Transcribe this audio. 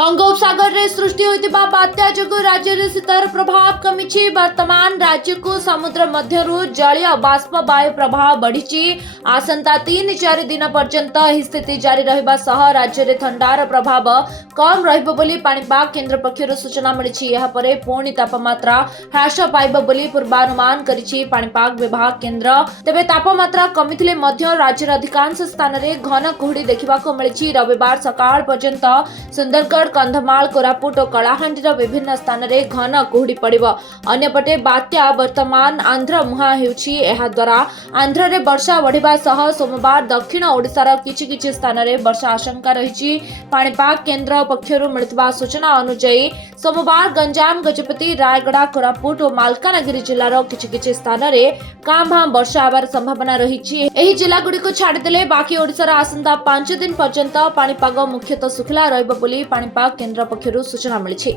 बंगोपसागर रे सृष्टि होइतिबा बात्या जोगु राज्य रे शीतर प्रभाव कमिछि। वर्तमान राज्य को समुद्र मध्यरु जलीय बाष्प वायु प्रभाव बढ़िछि। आसंता 3-4 दिन पर्यंत एही स्थिति जारी रहबा सह राज्य रे ठंडार प्रभाव कम रहइबो बोली पाणीपाग केन्द्र पक्षरु सूचना मिलिछि। एहा परे पुणी तापमात्रा ह्रास पाइबो बोली पूर्वानुमान करिछि पाणीपाग विभाग केन्द्र। तेबे तापमात्रा कमिथिले मध्य राज्यर अधिकांश स्थान रे घन कुहुडी देखिबाको मिलिछि। रविवार सकाळ पर्यंत सुंदरगढ़, कंधमाल, कोरापुट और कलाहांडीर विभिन्न स्थान में घन कुहुडी पड़िबो। अन्यपटे बात्या वर्तमान आंध्र मुहां हेउछि। एहा द्वारा आंध्र रे वर्षा बढ़िबा सह सोमवार दक्षिण ओडिशार किछि स्थान में वर्षा आशंका रहिछि। पाणीपाग केन्द्र पक्षरु मिलिथिबा सूचना अनुसार सोमवार गंजाम, गजपति, रायगड़ा, कोरापुट और मालकानगिरी जिल्लार किछि स्थान में कांभां वर्षा हेबार संभावना रहिछि। एही जिल्ला गुड़िक छाड़देले बाकी ओडिशार आसंता 5 दिन पर्यंत पाणीपाग मुख्यतः सुखला रहइबो बोली पाणीपाग केन्द्र पक्षरु सूचना मिलिछि।